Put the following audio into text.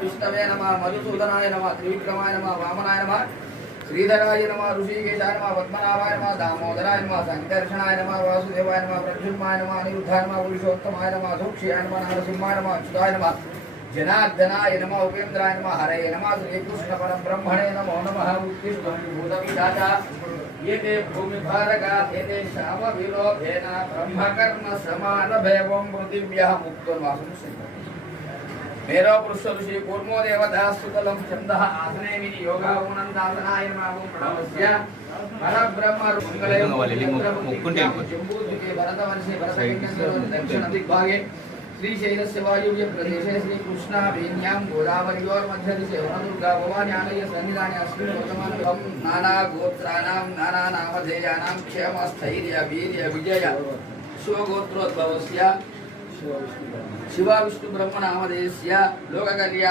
विष्णवे नमः मधुसूदनाय नमः त्रिविक्रमाय नमः वामनाय नमः श्रीधराय नमः ऋषिकेशाय नमः पद्मनाभाय नमः दामोदराय नमः संकर्षणाय नमः वासुदेवाय नमः प्रद्युम्नाय नमः अनिरुद्धाय नमः पुरुषोत्तमाय नमः धूक्षाय नमः नरसिंहाय नमः अच्युताय नमः जनार्दनाय नमः उपेन्द्राय नमः हरये नमः श्रीकृष्ण परब्रह्मणे नमो नमः उत्तिष्ठभूतविधाता एते भूमिभारका एते शामविलोभेन ब्रह्मकर्म समानभैवं पृथिव्याः मुक्तोन्वासं मेरो पुरुष ऋषि कूर्मो देवता सुतलं छन्दः आसने विनि योगा उनन्दासनाय नमः प्रणवस्य परब्रह्म मंगले मुक्कुंटे जम्बूद्वीपे भरतवर्षे भरतकन्या दक्षिण दिग्भागे श्रीशैलस्य वायुव्य प्रदेशे श्री कृष्णा वेण्यां गोदावर्योर् मध्यदिशे वनदुर्गा भवानी आलय सन्निधाने अस्मिन् वर्तमानं नाना गोत्राणां नाना नामधेयानां क्षेमस्थैर्य वीर्य विजय शिवगोत्रोद्भवस्य शिवा विष्णु ब्रह्म नामधेयस्य लोककल्याण